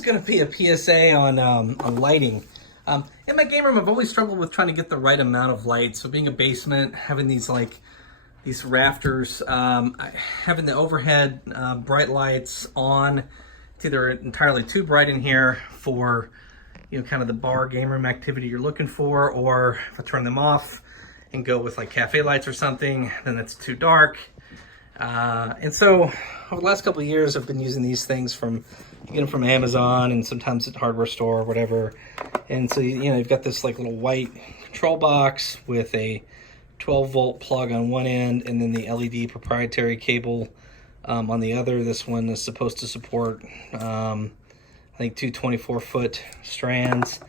is going to be a PSA on lighting. In my game room, I've always struggled with trying to get the right amount of light. So being a basement, having these rafters, having the overhead bright lights on, it's either entirely too bright in here for kind of the bar game room activity you're looking for, or if I turn them off and go with like cafe lights or something, then it's too dark. And so over the last couple of years, I've been using these things you get them from Amazon and sometimes at hardware store or whatever. And so, you've got this like little white control box with a 12-volt plug on one end and then the LED proprietary cable on the other. This one is supposed to support, I think, two 24-foot strands.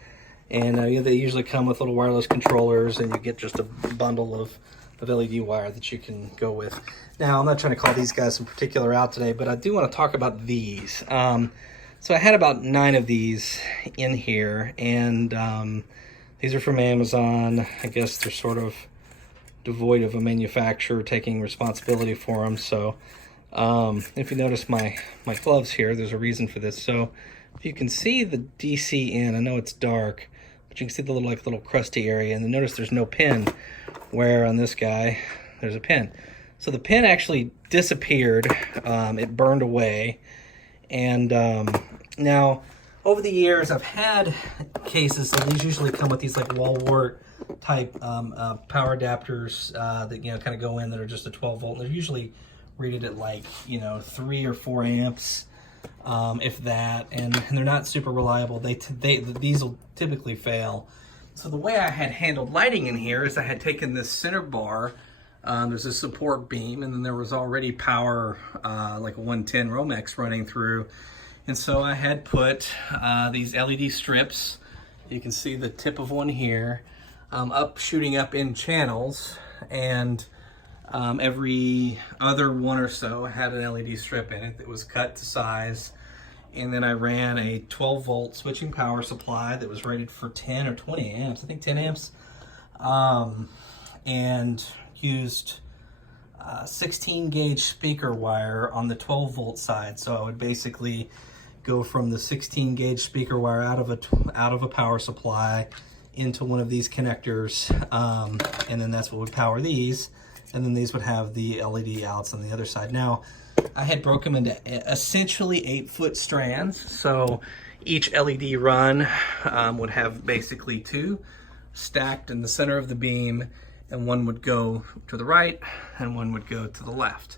And they usually come with little wireless controllers, and you get just a bundle of LED wire that you can go with. Now, I'm not trying to call these guys in particular out today, but I do want to talk about these. So I had about 9 of these in here, and these are from Amazon. I guess they're sort of devoid of a manufacturer taking responsibility for them. So if you notice my gloves here, there's a reason for this. So if you can see the DC in, I know it's dark, but you can see the little crusty area, and then notice there's no pin, where on this guy there's a pin. So the pin actually disappeared. It burned away. And now over the years I've had cases, so these usually come with these like wall wart type power adapters that kind of go in, that are just a 12-volt. They're usually rated at like 3 or 4 amps, if that, and they're not super reliable. These will typically fail. So the way I had handled lighting in here is I had taken this center bar, there's a support beam, and then there was already power, like a 110 Romex running through. And so I had put these LED strips, you can see the tip of one here, shooting up in channels, and every other one or so had an LED strip in it that was cut to size. And then I ran a 12-volt switching power supply that was rated for 10 or 20 amps, I think 10 amps, and used 16-gauge speaker wire on the 12-volt side. So I would basically go from the 16-gauge speaker wire out of a power supply into one of these connectors, and then that's what would power these. And then these would have the LED outs on the other side. Now, I had broken them into essentially 8-foot strands. So each LED run would have basically 2 stacked in the center of the beam, and one would go to the right and one would go to the left.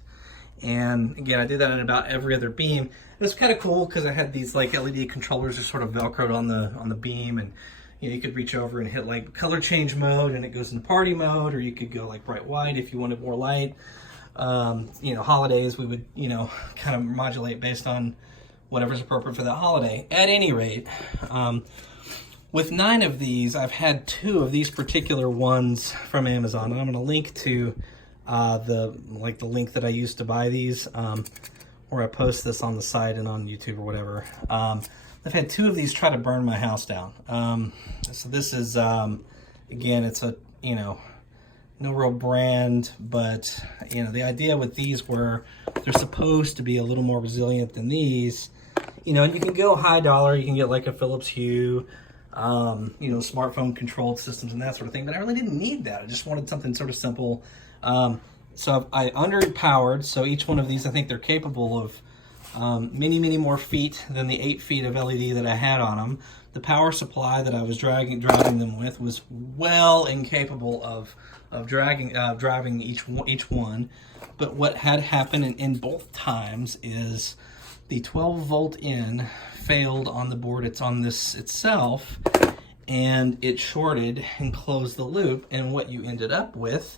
And again, I did that in about every other beam. It was kind of cool because I had these like LED controllers just sort of velcroed on the beam, and you could reach over and hit like color change mode and it goes into party mode, or you could go like bright white if you wanted more light. Holidays, we would, kind of modulate based on whatever's appropriate for that holiday. At any rate, with 9 of these, I've had 2 of these particular ones from Amazon, and I'm going to link to the link that I used to buy these, or I post this on the site and on YouTube or whatever. I've had 2 of these try to burn my house down. So this is, again, it's a, no real brand, but, the idea with these were they're supposed to be a little more resilient than these. And you can go high dollar, you can get like a Philips Hue, smartphone controlled systems and that sort of thing, but I really didn't need that. I just wanted something sort of simple. So I underpowered, so each one of these, I think they're capable of many more feet than the 8 feet of LED that I had on them. The power supply that I was driving them with was well incapable of driving each one. But what had happened in both times is the 12-volt in failed on the board. It's on this itself, and it shorted and closed the loop. And what you ended up with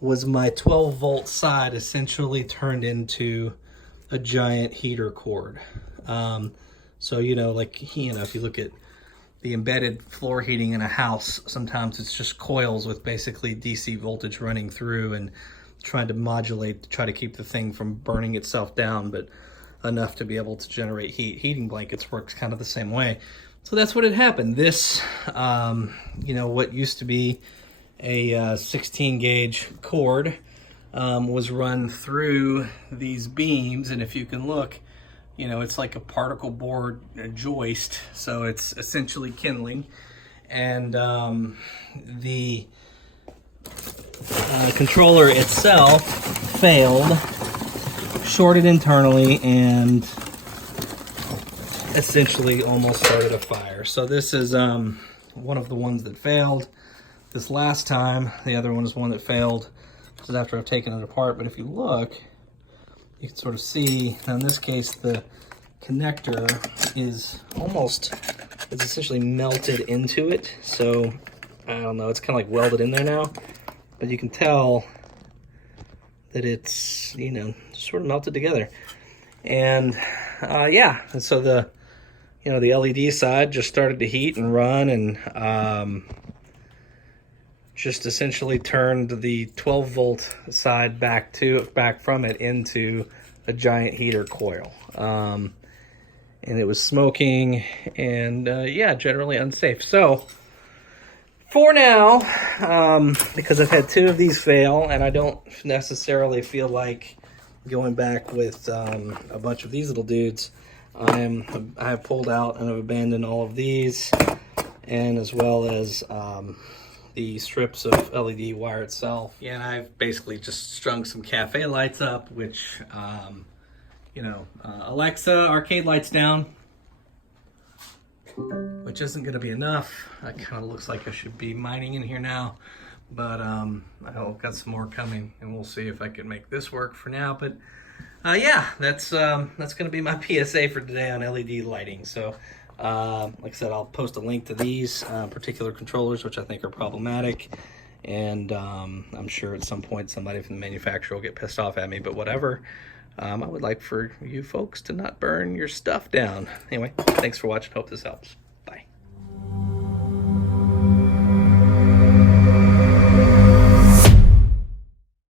was my 12-volt side essentially turned into a giant heater cord. So, if you look at the embedded floor heating in a house, sometimes it's just coils with basically DC voltage running through and trying to modulate to try to keep the thing from burning itself down, but enough to be able to generate heat. Heating blankets works kind of the same way. So that's what had happened. This, what used to be a 16 gauge cord was run through these beams, and if you can look, you know, it's like a particle board joist, so it's essentially kindling. And the controller itself failed, shorted internally, and essentially almost started a fire. So this is one of the ones that failed this last time. The other one is one that failed. This is after I've taken it apart, but if you look, you can sort of see, now in this case, the connector is almost, it's essentially melted into it. So, I don't know, it's kind of like welded in there now, but you can tell that it's, you know, sort of melted together. And yeah, and so the, you know, the LED side just started to heat and run, and just essentially turned the 12 volt side back from it into a giant heater coil. And it was smoking, and yeah, generally unsafe. So for now, because I've had 2 of these fail, and I don't necessarily feel like going back with a bunch of these little dudes, I have pulled out and have abandoned all of these, and as well as the strips of LED wire itself. Yeah, and I've basically just strung some cafe lights up, which, you know, Alexa, arcade lights down, which isn't going to be enough. It kind of looks like I should be mining in here now, but I've got some more coming, and we'll see if I can make this work for now. But yeah, that's going to be my PSA for today on LED lighting. So like I said, I'll post a link to these particular controllers, which I think are problematic, and I'm sure at some point somebody from the manufacturer will get pissed off at me, but whatever. I would like for you folks to not burn your stuff down. Anyway, thanks for watching. Hope this helps.